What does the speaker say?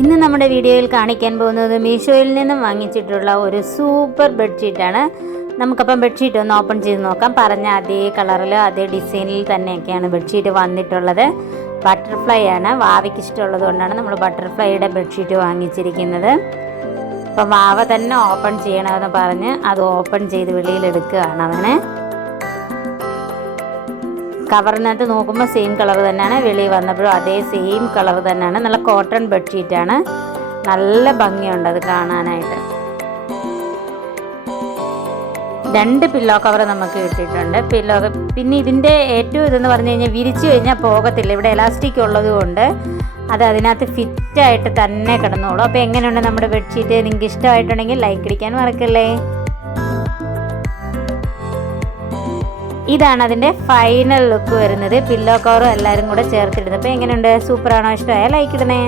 ഇന്ന് നമ്മുടെ വീഡിയോയിൽ കാണിക്കാൻ പോകുന്നത് മീഷോയിൽ നിന്നും വാങ്ങിച്ചിട്ടുള്ള ഒരു സൂപ്പർ ബെഡ്ഷീറ്റാണ്. നമുക്കപ്പം ബെഡ്ഷീറ്റ് ഒന്ന് ഓപ്പൺ ചെയ്ത് നോക്കാം. പറഞ്ഞ അതേ കളറിൽ അതേ ഡിസൈനിൽ തന്നെയൊക്കെയാണ് ബെഡ്ഷീറ്റ് വന്നിട്ടുള്ളത്. ബട്ടർഫ്ലൈ ആണ്. വാവയ്ക്ക് ഇഷ്ടമുള്ളത് കൊണ്ടാണ് നമ്മൾ ബട്ടർഫ്ലൈയുടെ ബെഡ്ഷീറ്റ് വാങ്ങിച്ചിരിക്കുന്നത്. അപ്പം വാവ തന്നെ ഓപ്പൺ ചെയ്യണമെന്ന് പറഞ്ഞ് അത് ഓപ്പൺ ചെയ്ത് വെളിയിലെടുക്കുകയാണ് അവന്. കവറിനകത്ത് നോക്കുമ്പോൾ സെയിം കളർ തന്നെയാണ്, വെളിയിൽ വന്നപ്പോഴും അതേ സെയിം കളർ തന്നെയാണ്. നല്ല കോട്ടൺ ബെഡ്ഷീറ്റാണ്, നല്ല ഭംഗിയുണ്ട് അത് കാണാനായിട്ട്. 2 പില്ലോ കവർ നമുക്ക് കിട്ടിയിട്ടുണ്ട്. പിന്നെ ഇതിൻ്റെ ഏറ്റവും ഇതെന്ന് പറഞ്ഞു കഴിഞ്ഞാൽ വിരിച്ചു കഴിഞ്ഞാൽ പോകത്തില്ല. ഇവിടെ എലാസ്റ്റിക് ഉള്ളത് കൊണ്ട് അത് അതിനകത്ത് ഫിറ്റായിട്ട് തന്നെ കിടന്നോളൂ. അപ്പോൾ എങ്ങനെയുണ്ട് നമ്മുടെ ബെഡ്ഷീറ്റ്? നിങ്ങൾക്ക് ഇഷ്ടമായിട്ടുണ്ടെങ്കിൽ ലൈക്ക് അടിക്കാൻ മറക്കല്ലേ. ഇതാണ് അതിൻ്റെ ഫൈനൽ ലുക്ക് വരുന്നത്. പില്ലോ കവറും എല്ലാവരും കൂടെ ചേർത്തിടുന്നത്. അപ്പോൾ എങ്ങനെയുണ്ട്? സൂപ്പറാണോ? ഇഷ്ടമായാൽ ലൈക്ക് ഇടണേ.